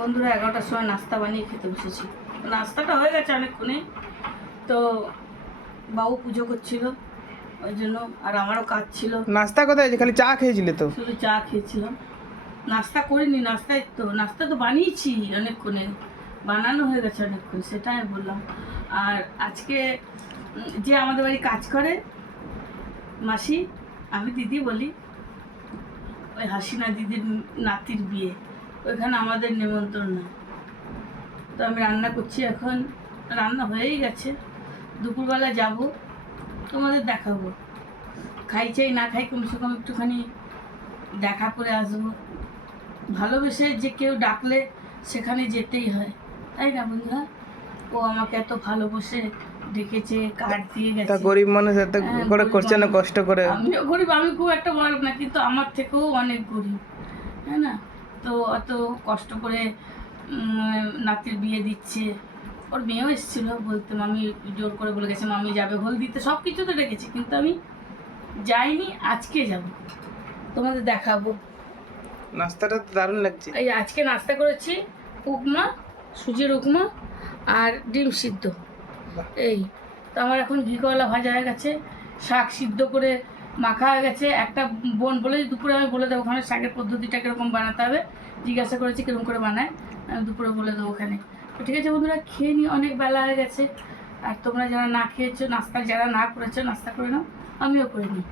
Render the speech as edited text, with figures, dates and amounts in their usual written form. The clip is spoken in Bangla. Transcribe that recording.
বন্ধুরা 11টার সময় নাস্তা বানিয়ে খেতে বসেছি। নাস্তাটা হয়ে গেছে অনেকক্ষণে, তো বাবু পুজো করছিল ওই জন্য, আর আমারও কাজ ছিল। নাস্তা কোথায়? খালি চা খেয়েছিলে তো? শুধু চা খেয়েছিলাম, নাস্তা করিনি। নাস্তা তো বানিয়েছি অনেকক্ষণে, বানানো হয়ে গেছে অনেকক্ষণ, সেটাই বললাম। আর আজকে যে আমাদের বাড়ি কাজ করে মাসি, আমি দিদি বলি, ওই হাসিনা দিদির নাতির বিয়ে, ওইখানে আমাদের নিমন্ত্রণ না। তো আমি রান্না করছি, এখন রান্না হয়েই গেছে। দুপুরবেলা যাব, তোমাদের দেখাবো। খাই চাই না খাই, কমসে কম একটুখানি দেখা করে আসবো। ভালোবেসে যে কেউ ডাকলে সেখানে যেতেই হয়, তাই না বন্ধুরা? ও আমাকে এত ভালোবেসে ডেকেছে, কার্ড দিয়ে গেছে। গরিব মানুষ এত করে করছে না কষ্ট করে। আমিও গরিব, আমি খুব একটা বড় না, কিন্তু আমার থেকেও অনেক গরিব, তাই না? তো অত কষ্ট করে নাতির বিয়ে দিচ্ছে। ওর মেয়েও এসেছিল বলতে, মামি জোর করে বলে গেছে মামি যাবে হলদিতে, সব কিছু তো ডেকেছে, কিন্তু আমি যাইনি। আজকে যাব, তোমাদের দেখাবো। নাস্তাটা তো দারুণ লাগছে। এই আজকে নাস্তা করেছি উপমা, সুজির উপমা আর ডিম সিদ্ধ। এই তো আমার এখন ঘি করলা ভাজা হয়ে গেছে, শাক সিদ্ধ করে মাখা হয়ে গেছে। একটা বোন বলে দুপুরে আমি বলে দেবো ওখানে শাকের পদ্ধতিটা কীরকম বানাতে হবে, জিজ্ঞাসা করেছি কীরকম করে বানায়, আমি দুপুরে বলে দেবো ওখানে। তো ঠিক আছে বন্ধুরা, খেয়ে নিই, অনেক বেলা হয়ে গেছে। আর তোমরা যারা না খেয়েছো, যারা না করেছো নাস্তা করে নাও, আমিও করে নিই।